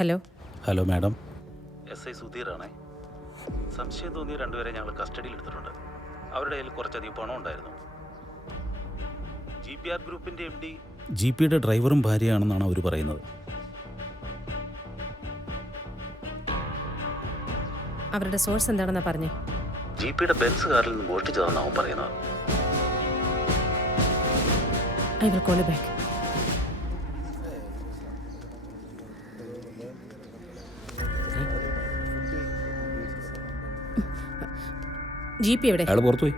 Hello. Hello madam. SI സുധീറാണേ. സംശയം തോന്നിയ രണ്ടുപേരെ ഞങ്ങൾ കസ്റ്റഡിയിൽ എടുത്തിട്ടുണ്ട്. അവരുടെ കയ്യിൽ കുറച്ചധികം പണം ഉണ്ടായിരുന്നു. GPR ഗ്രൂപ്പിന്റെ MD GPയുടെ ഡ്രൈവറും ഭാര്യയാണെന്നാണ് അവർ പറയുന്നത്. അവരുടെ സോഴ്സ് എന്താണെന്നാ പറഞ്ഞേ? GPയുടെ ബെൻസ് കാറിൽ നിന്ന് മോഷ്ടിച്ചതാണെന്ന് അവൻ പറയുന്നത്. I will call you back. GP എവിടെ? അയാൾ പുറത്തുപോയി.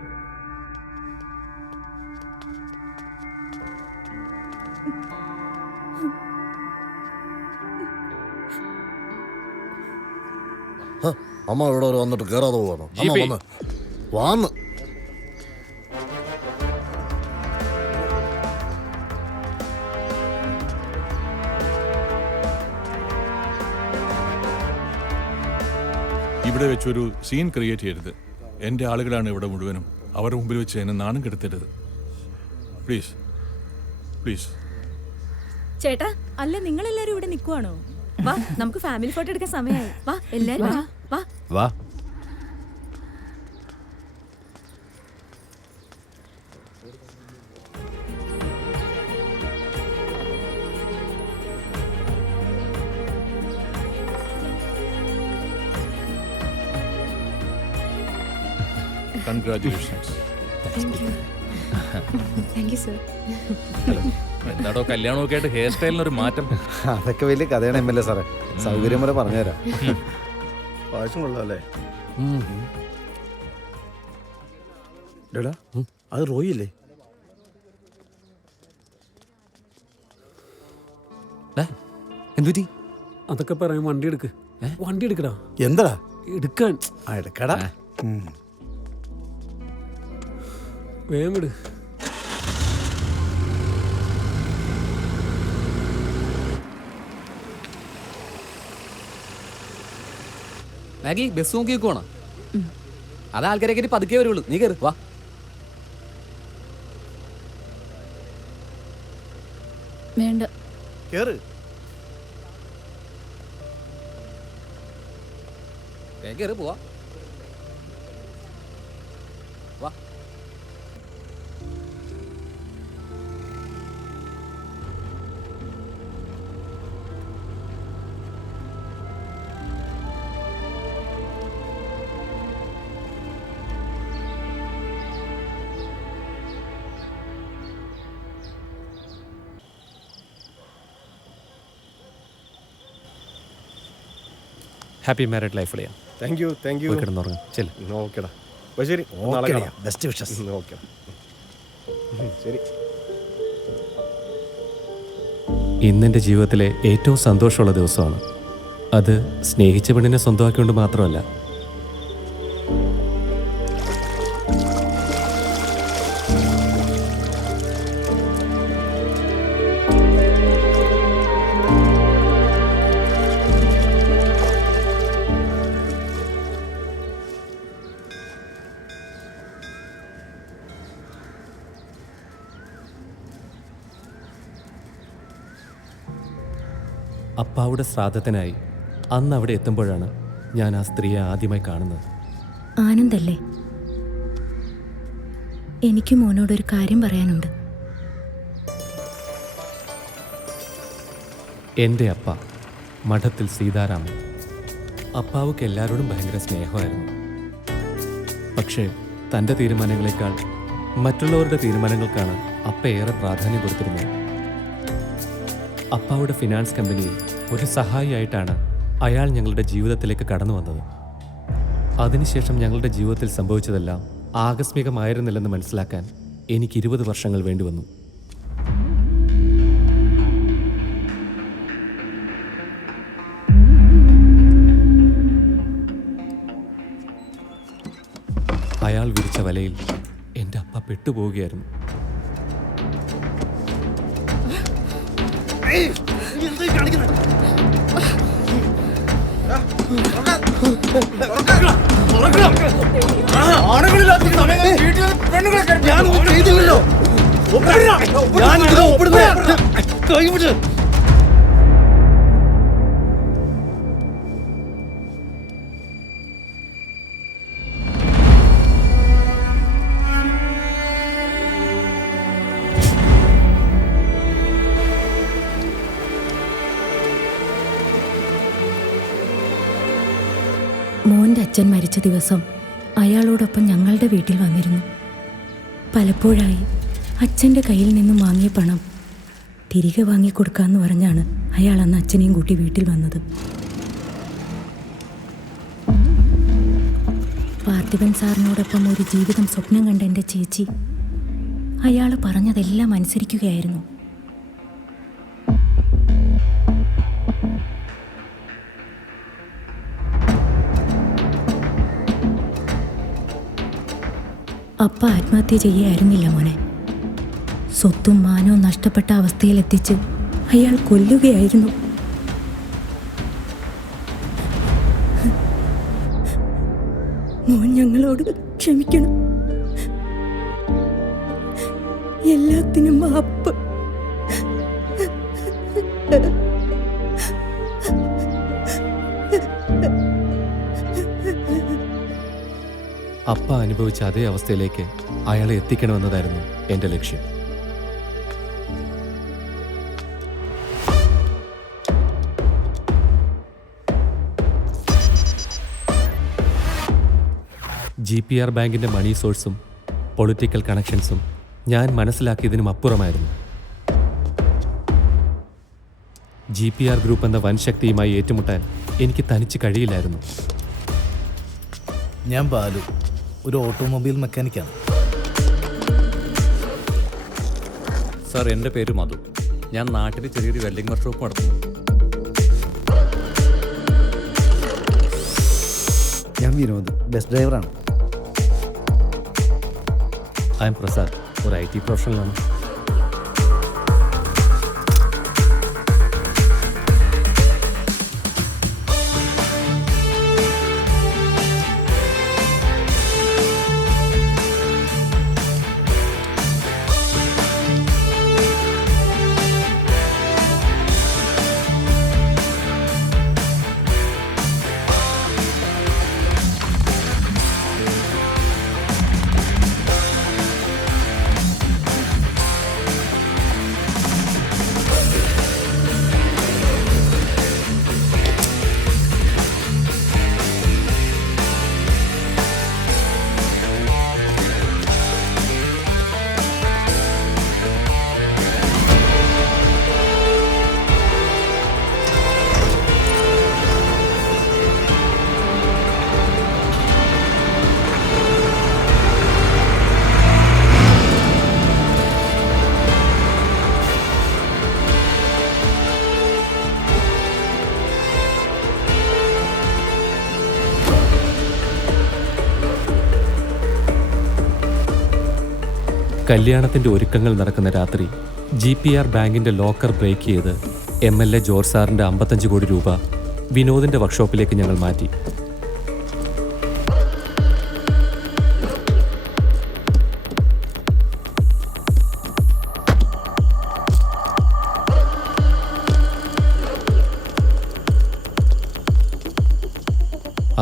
അമ്മ ഇവിടെ വരെ വന്നിട്ട് കയറാതെ പോവാണോ? അമ്മ വന്ന് വാന്ന് ഇവിടെ വെച്ചൊരു സീൻ ക്രിയേറ്റ് ചെയ്യരുത്. എൻ്റെ ആളുകളാണ് ഇവിടെ മുഴുവനും. അവരുടെ മുമ്പിൽ വെച്ച് എന്നെ നാണം കെടുത്തരുത്. Please please. ചേട്ടാ, അല്ല നിങ്ങളെല്ലാരും ഇവിടെ നിൽക്കുവാണോ? വാ, നമുക്ക് ഫാമിലി ഫോട്ടോ എടുക്കാൻ സമയമായി. വാ എല്ലാരും വാ വാ വാ. കൺഗ്രാറ്റുലേഷൻസ്. Thank you sir. എന്താടോ കല്യാണമൊക്കെ ആയിട്ട് ഹെയർ സ്റ്റൈലിനൊരു മാറ്റം? അതൊക്കെ വലിയ കഥയാണ് MLA സാറേ. സൗകര്യം പോലെ പറഞ്ഞുതരാം. പായസം കൊള്ളാല്ലേ? അത് റോയില്ലേ? എന്തുപറ്റി? അതൊക്കെ പറയാൻ വണ്ടി എടുക്ക്. വണ്ടി എടുക്കടാ. എന്താടാ എടുക്കാൻ എടുക്കടാ. വേഗം വിട്. മാഗി ബസ് നോക്കി വെക്കുവാണോ? അത് ആൾക്കാരെ കയറി പതുക്കെ വരുള്ളൂ. നീ കയറി വാ. വേണ്ട, കേറ്. വേഗം കയറി പോവാ. വാ. ഹാപ്പി മാരീഡ് ലൈഫ് അളിയാ. Thank you thank you. കിടന്നുറങ്ങും. ചെല്. ഓക്കെടാ. ശരി. Best wishes. ഓക്കെ ശരി. ഇന്നെൻ്റെ ജീവിതത്തിലെ ഏറ്റവും സന്തോഷമുള്ള ദിവസമാണ്. അത് സ്നേഹിച്ച പെണ്ണിനെ സ്വന്തമാക്കിക്കൊണ്ട് മാത്രമല്ല, അപ്പാവുടെ ശ്രാദ്ധത്തിനായി അന്ന് അവിടെ എത്തുമ്പോഴാണ് ഞാൻ ആ സ്ത്രീയെ ആദ്യമായി കാണുന്നത്. ആനന്ദല്ലേ? എനിക്ക് മോനോടൊരു കാര്യം പറയാനുണ്ട്. എൻ്റെ അപ്പ മഠത്തിൽ സീതാരാമൻ. അപ്പാവുക്ക് എല്ലാവരോടും ഭയങ്കര സ്നേഹമായിരുന്നു. പക്ഷേ തൻ്റെ തീരുമാനങ്ങളെക്കാൾ മറ്റുള്ളവരുടെ തീരുമാനങ്ങൾക്കാണ് അപ്പ ഏറെ പ്രാധാന്യം കൊടുത്തിരുന്നത്. അപ്പാവുടെ ഫിനാൻസ് കമ്പനിയിൽ ഒരു സഹായിയായിട്ടാണ് അയാൾ ഞങ്ങളുടെ ജീവിതത്തിലേക്ക് കടന്നു വന്നത്. അതിനുശേഷം ഞങ്ങളുടെ ജീവിതത്തിൽ സംഭവിച്ചതെല്ലാം ആകസ്മികമായിരുന്നില്ലെന്ന് മനസ്സിലാക്കാൻ എനിക്ക് 20 വർഷങ്ങൾ വേണ്ടി വന്നു. അയാൾ വിരിച്ച വലയിൽ എൻ്റെ അപ്പ പെട്ടുപോവുകയായിരുന്നു. മോൻ്റെ അച്ഛൻ മരിച്ച ദിവസം അയാളോടൊപ്പം ഞങ്ങളുടെ വീട്ടിൽ വന്നിരുന്നു. പലപ്പോഴായി അച്ഛൻ്റെ കയ്യിൽ നിന്നും വാങ്ങിയ പണം തിരികെ വാങ്ങിക്കൊടുക്കാമെന്ന് പറഞ്ഞാണ് അയാൾ അന്ന് അച്ഛനെയും കൂട്ടി വീട്ടിൽ വന്നത്. പാർത്ഥിപൻ സാറിനോടൊപ്പം ഒരു ജീവിതം സ്വപ്നം കണ്ട എൻ്റെ ചേച്ചി അയാൾ പറഞ്ഞതെല്ലാം അനുസരിക്കുകയായിരുന്നു. അപ്പ ആത്മഹത്യ ചെയ്യായിരുന്നില്ല മോനെ. സ്വത്തും മാനവും നഷ്ടപ്പെട്ട അവസ്ഥയിലെത്തിച്ച് അയാൾ കൊല്ലുകയായിരുന്നു. മോൻ ഞങ്ങളോട് ക്ഷമിക്കണം. എല്ലാത്തിനും മാപ്പ്. അപ്പ അനുഭവിച്ച അതേ അവസ്ഥയിലേക്ക് അയാളെ എത്തിക്കണമെന്നതായിരുന്നു എൻ്റെ ലക്ഷ്യം. GPR ബാങ്കിൻ്റെ മണി സോഴ്സും പൊളിറ്റിക്കൽ കണക്ഷൻസും ഞാൻ മനസ്സിലാക്കിയതിനും അപ്പുറമായിരുന്നു. GPR ഗ്രൂപ്പ് എന്ന വൻ ശക്തിയുമായി ഏറ്റുമുട്ടാൻ എനിക്ക് തനിച്ച് കഴിയില്ലായിരുന്നു. ഞാൻ ബാലു, ഒരു ഓട്ടോമൊബൈൽ മെക്കാനിക്കാണ്. സാർ, എൻ്റെ പേര് മധു. ഞാൻ നാട്ടിൽ ചെറിയൊരു വെൽഡിംഗ് വർക്ക്ഷോപ്പ് നടത്തുന്നു. ഞാൻ വിനോദ്, ബസ് ഡ്രൈവറാണ്. ഐ എം പ്രസാദ്, ഒരു IT പ്രൊഫഷണലാണ്. കല്യാണത്തിൻ്റെ ഒരുക്കങ്ങൾ നടക്കുന്ന രാത്രി GPR ബാങ്കിൻ്റെ ലോക്കർ ബ്രേക്ക് ചെയ്ത് MLA ജോർജ് സാറിൻ്റെ 55 കോടി രൂപ വിനോദിൻ്റെ വർക്ക്ഷോപ്പിലേക്ക് ഞങ്ങൾ മാറ്റി.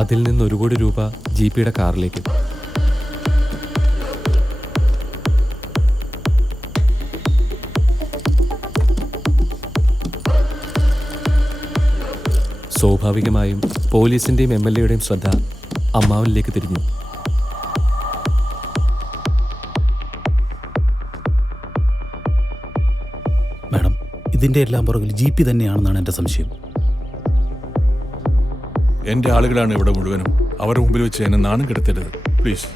അതിൽ നിന്ന് 1 കോടി രൂപ GPയുടെ കാറിലേക്ക്. സ്വാഭാവികമായും പോലീസിൻ്റെയും MLAയുടെയും ശ്രദ്ധ അമ്മാവനിലേക്ക് തിരിഞ്ഞു. മാഡം, ഇതിൻ്റെ എല്ലാം പുറകിൽ GP തന്നെയാണെന്നാണ് എൻ്റെ സംശയം. എൻ്റെ ആളുകളാണ് ഇവിടെ മുഴുവനും. അവരുടെ മുമ്പിൽ വെച്ച് എന്നെ നാണം കെടുത്തരുത്, പ്ലീസ്.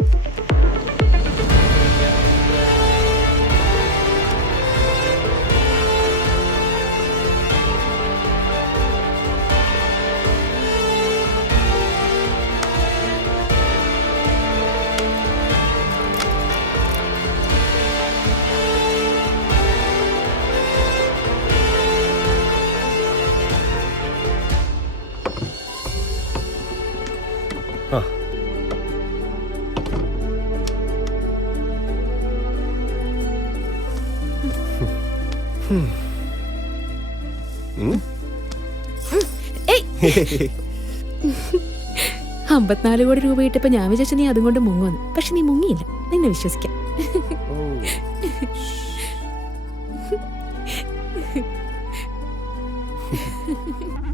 അമ്പത്തിനാല് കോടി രൂപ ഇട്ടപ്പോ ഞാൻ വിചാരിച്ചു നീ അതും കൊണ്ട് മുങ്ങുമെന്ന്. പക്ഷെ നീ മുങ്ങിയില്ല, നിന്നെ വിശ്വസിക്കാം.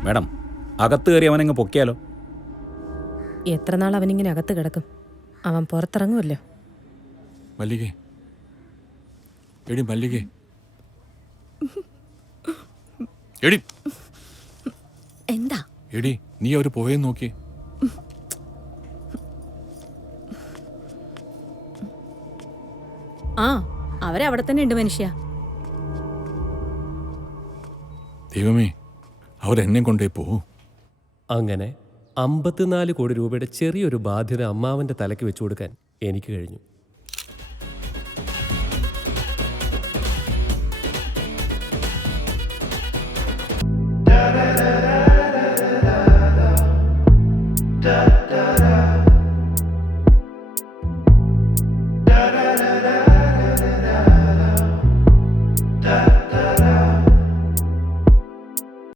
മാഡം, അകത്ത് കയറി അവനങ്ങ് പൊക്കിയാലോ? എത്ര നാൾ അവനിങ്ങനെ അകത്ത് കിടക്കും? അവൻ പുറത്തിറങ്ങുമല്ലോ. മല്ലികേ, എടി മല്ലികേ, എടി എന്താ? എടി നീ അവർ പോയെന്ന് നോക്കി. ആ, അവരവിടെ തന്നെ ഉണ്ട് മനുഷ്യ. ദൈവമേ, അവരെന്നെ കൊണ്ടേ പോവും. അങ്ങനെ 54 കോടി രൂപയുടെ ചെറിയൊരു ബാധ്യത അമ്മാവൻ്റെ തലയ്ക്ക് വെച്ചു കൊടുക്കാൻ എനിക്ക് കഴിഞ്ഞു. Da